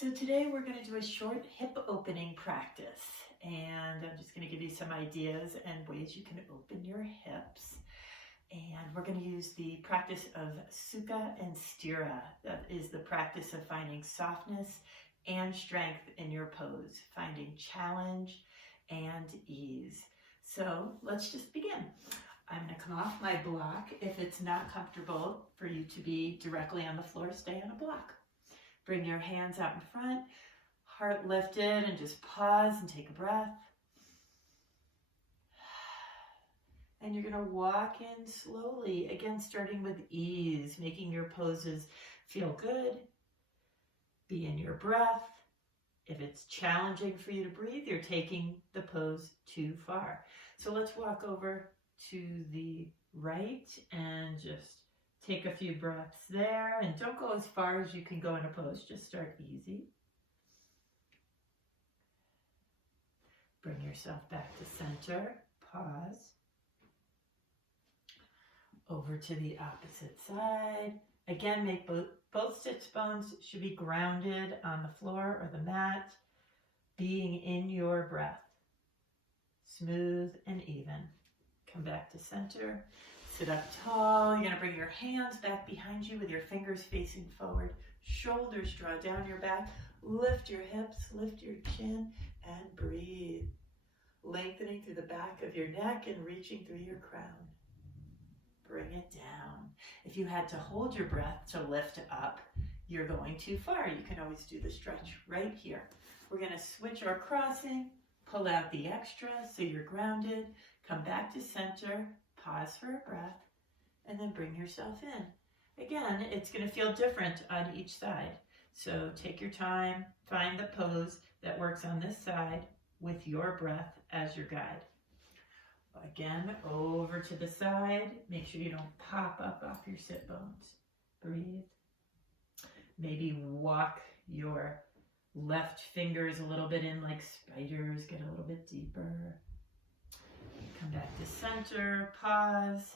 So today we're going to do a short hip opening practice, and I'm just going to give you some ideas and ways you can open your hips. And we're going to use the practice of Sukha and Sthira. That is the practice of finding softness and strength in your pose, finding challenge and ease. So let's just begin. I'm going to come off my block. If it's not comfortable for you to be directly on the floor, stay on a block. Bring your hands out in front, heart lifted, and just pause and take a breath. And you're going to walk in slowly, again starting with ease, making your poses feel good. Be in your breath. If it's challenging for you to breathe, you're taking the pose too far. So let's walk over to the right and just take a few breaths there, and don't go as far as you can go in a pose. Just start easy. Bring yourself back to center. Pause. Over to the opposite side. Again, make both sits bones should be grounded on the floor or the mat, being in your breath. Smooth and even. Come back to center. Sit up tall. You're going to bring your hands back behind you with your fingers facing forward. Shoulders draw down your back. Lift your hips, lift your chin, and breathe. Lengthening through the back of your neck and reaching through your crown. Bring it down. If you had to hold your breath to lift up, you're going too far. You can always do the stretch right here. We're going to switch our crossing. Pull out the extra so you're grounded. Come back to center. Pause for a breath, and then bring yourself in. Again, it's going to feel different on each side. So take your time, find the pose that works on this side with your breath as your guide. Again, over to the side. Make sure you don't pop up off your sit bones. Breathe. Maybe walk your left fingers a little bit in like spiders. Get a little bit deeper. Come back to center, pause,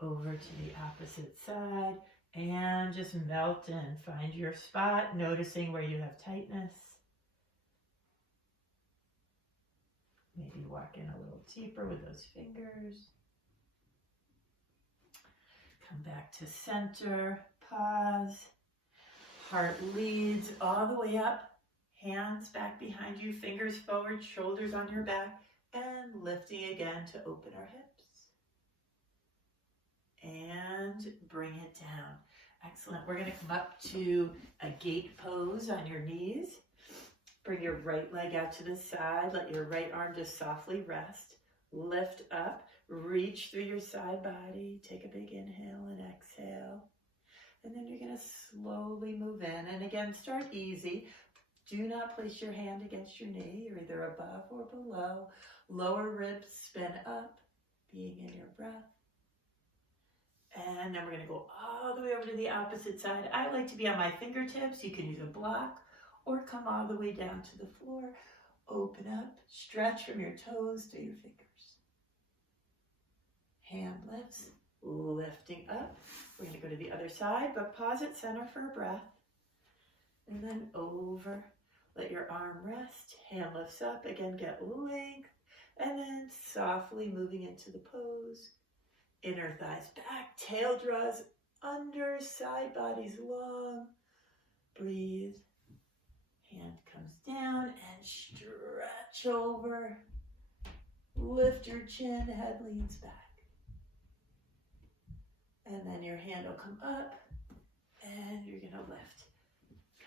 over to the opposite side, and just melt in. Find your spot, noticing where you have tightness. Maybe walk in a little deeper with those fingers. Come back to center, pause. Heart leads all the way up, hands back behind you, fingers forward, shoulders on your back. And lifting again to open our hips. And bring it down. Excellent. We're going to come up to a gate pose on your knees. Bring your right leg out to the side. Let your right arm just softly rest. Lift up. Reach through your side body. Take a big inhale and exhale. And then you're going to slowly move in. And again, start easy. Do not place your hand against your knee. You're either above or below. Lower ribs spin up, being in your breath. And then we're going to go all the way over to the opposite side. I like to be on my fingertips. You can use a block or come all the way down to the floor. Open up, stretch from your toes to your fingers. Hand lifts, lifting up. We're going to go to the other side, but pause at center for a breath. And then over. Let your arm rest. Hand lifts up. Again, get length. And then softly moving into the pose. Inner thighs back. Tail draws under. Side body's long. Breathe. Hand comes down and stretch over. Lift your chin. Head leans back. And then your hand will come up. And you're going to lift.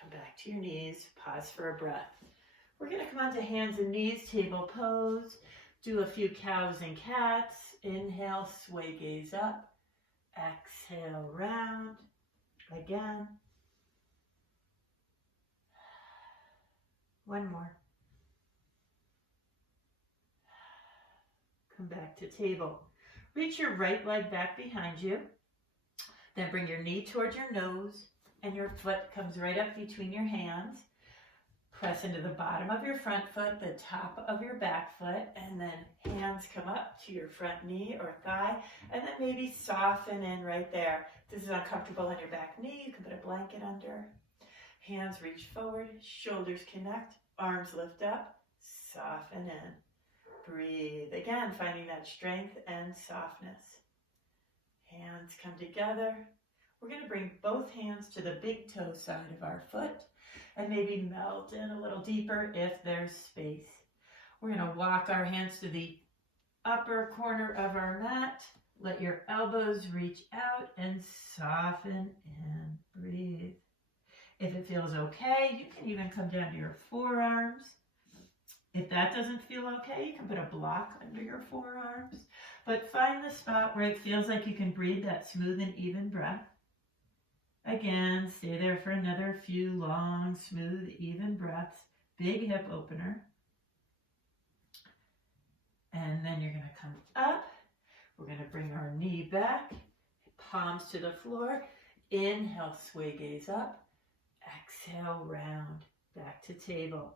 Come back to your knees, pause for a breath. We're going to come onto hands and knees, table pose. Do a few cows and cats. Inhale, sway gaze up. Exhale, round. Again. One more. Come back to table. Reach your right leg back behind you. Then bring your knee towards your nose. And your foot comes right up between your hands. Press into the bottom of your front foot, the top of your back foot, and then hands come up to your front knee or thigh, and then maybe soften in right there. If this is uncomfortable on your back knee, you can put a blanket under. Hands reach forward, shoulders connect, arms lift up, soften in. Breathe. Again, finding that strength and softness. Hands come together. We're going to bring both hands to the big toe side of our foot and maybe melt in a little deeper if there's space. We're going to walk our hands to the upper corner of our mat. Let your elbows reach out and soften in. Breathe. If it feels okay, you can even come down to your forearms. If that doesn't feel okay, you can put a block under your forearms. But find the spot where it feels like you can breathe that smooth and even breath. Again, stay there for another few long, smooth, even breaths. Big hip opener. And then you're going to come up. We're going to bring our knee back, palms to the floor. Inhale, sway gaze up. Exhale, round, back to table.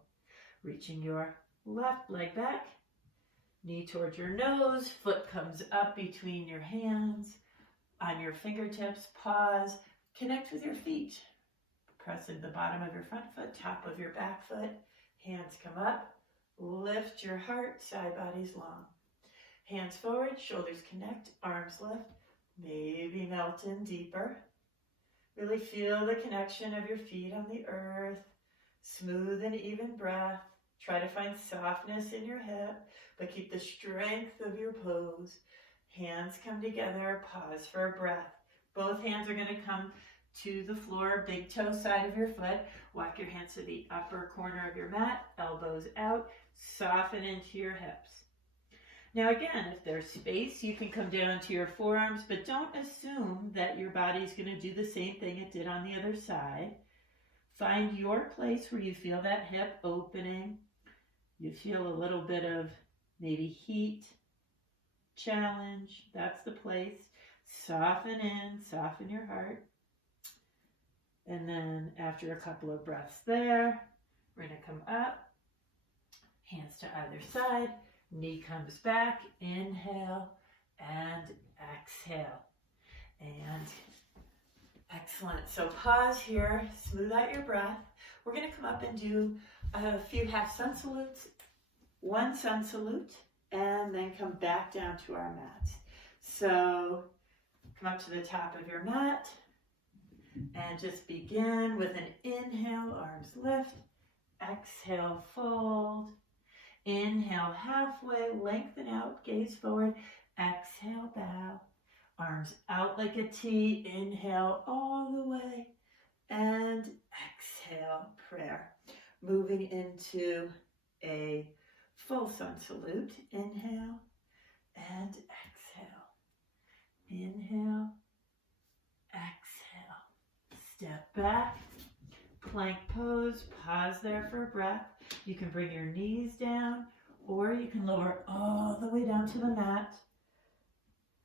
Reaching your left leg back, knee towards your nose, foot comes up between your hands. On your fingertips, pause, connect with your feet. Pressing the bottom of your front foot, top of your back foot. Hands come up, lift your heart, side body's long. Hands forward, shoulders connect, arms lift, maybe melt in deeper. Really feel the connection of your feet on the earth. Smooth and even breath. Try to find softness in your hip, but keep the strength of your pose. Hands come together, pause for a breath. Both hands are going to come to the floor, big toe side of your foot. Walk your hands to the upper corner of your mat, elbows out, soften into your hips. Now again, if there's space, you can come down to your forearms, but don't assume that your body's going to do the same thing it did on the other side. Find your place where you feel that hip opening. You feel a little bit of maybe heat, challenge. That's the place. Soften in, soften your heart. And then after a couple of breaths there, we're going to come up, hands to either side. Knee comes back, inhale and exhale. And excellent. So pause here, smooth out your breath. We're going to come up and do a few half sun salutes, one sun salute, and then come back down to our mat. So come up to the top of your mat and just begin with an inhale, arms lift, exhale, fold. Inhale, halfway, lengthen out, gaze forward. Exhale, bow. Arms out like a T. Inhale all the way. And exhale, prayer. Moving into a full sun salute. Inhale and exhale. Inhale, exhale. Step back. Plank pose. Pause there for a breath. You can bring your knees down, or you can lower all the way down to the mat.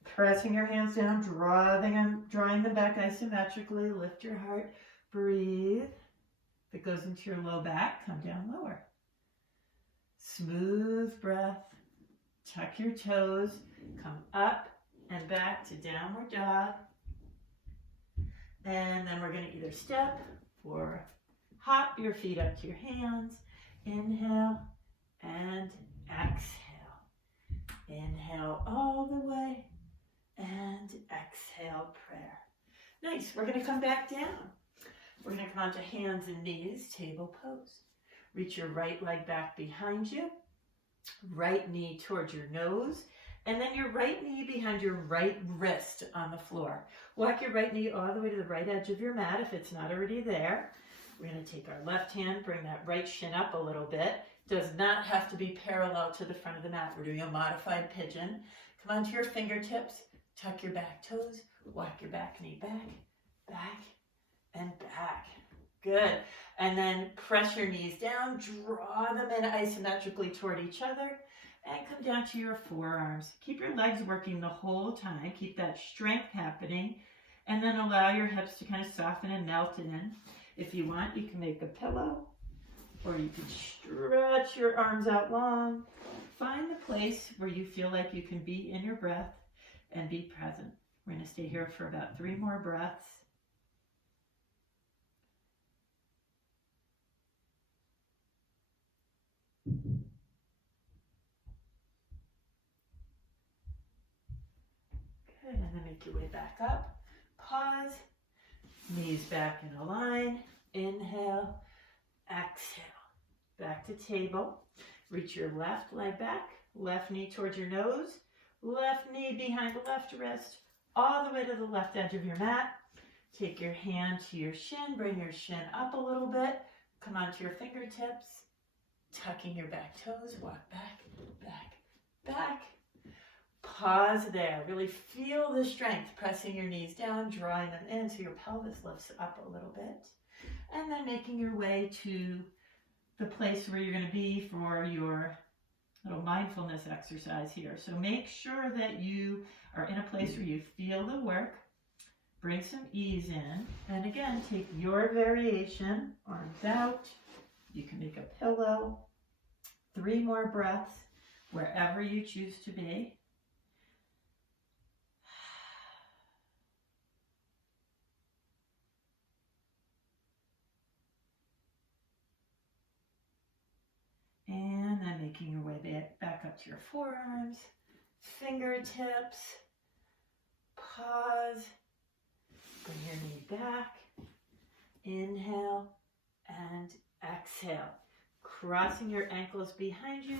Pressing your hands down, drawing them back isometrically. Lift your heart. Breathe. If it goes into your low back, come down lower. Smooth breath. Tuck your toes. Come up and back to downward dog. And then we're going to either step or hop your feet up to your hands. Inhale and exhale. Inhale all the way and exhale, prayer. Nice. We're going to come back down. We're going to come onto hands and knees, table pose. Reach your right leg back behind you. Right knee towards your nose. And then your right knee behind your right wrist on the floor. Walk your right knee all the way to the right edge of your mat if it's not already there. We're going to take our left hand, bring that right shin up a little bit. Does not have to be parallel to the front of the mat. We're doing a modified pigeon. Come onto your fingertips, tuck your back toes, walk your back knee back, back, and back. Good. And then press your knees down, draw them in isometrically toward each other, and come down to your forearms. Keep your legs working the whole time. Keep that strength happening, and then allow your hips to kind of soften and melt in. If you want, you can make a pillow, or you can stretch your arms out long. Find the place where you feel like you can be in your breath and be present. We're going to stay here for about 3 more breaths. Good, and then make your way back up. Pause, knees back in a line. Inhale, exhale. Back to table. Reach your left leg back, left knee towards your nose, left knee behind the left wrist, all the way to the left edge of your mat. Take your hand to your shin, bring your shin up a little bit, come onto your fingertips, tucking your back toes, walk back, back, back. Pause there. Really feel the strength, pressing your knees down, drawing them in so your pelvis lifts up a little bit. And then making your way to the place where you're going to be for your little mindfulness exercise here. So make sure that you are in a place where you feel the work. Bring some ease in. And again, take your variation, arms out. You can make a pillow. 3 more breaths wherever you choose to be. And then making your way back up to your forearms, fingertips, pause, bring your knee back, inhale and exhale. Crossing your ankles behind you,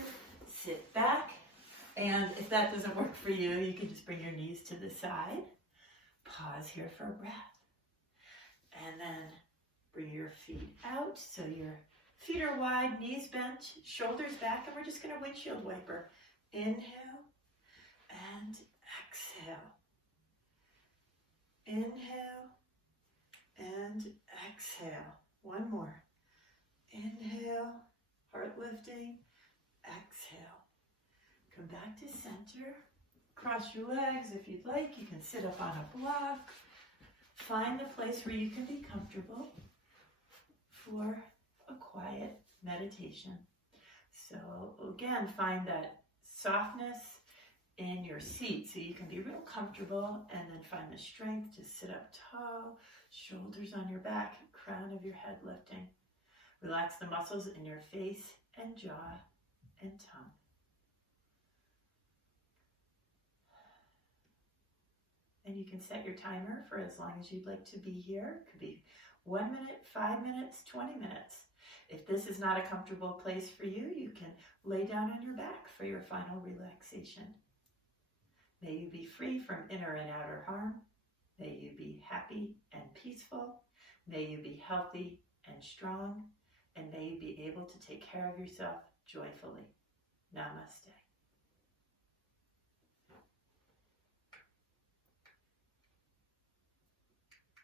sit back, and if that doesn't work for you, you can just bring your knees to the side. Pause here for a breath, and then bring your feet out so your feet are wide, knees bent, shoulders back, and we're just going to windshield wiper. Inhale and exhale. Inhale and exhale. One more. Inhale, heart lifting, exhale. Come back to center. Cross your legs if you'd like. You can sit up on a block. Find the place where you can be comfortable for a quiet meditation. So again, find that softness in your seat so you can be real comfortable, and then find the strength to sit up tall, shoulders on your back, crown of your head lifting. Relax the muscles in your face and jaw and tongue. And you can set your timer for as long as you'd like to be here. It could be 1 minute, 5 minutes, 20 minutes. If this is not a comfortable place for you, you can lay down on your back for your final relaxation. May you be free from inner and outer harm. May you be happy and peaceful. May you be healthy and strong. And may you be able to take care of yourself joyfully. Namaste.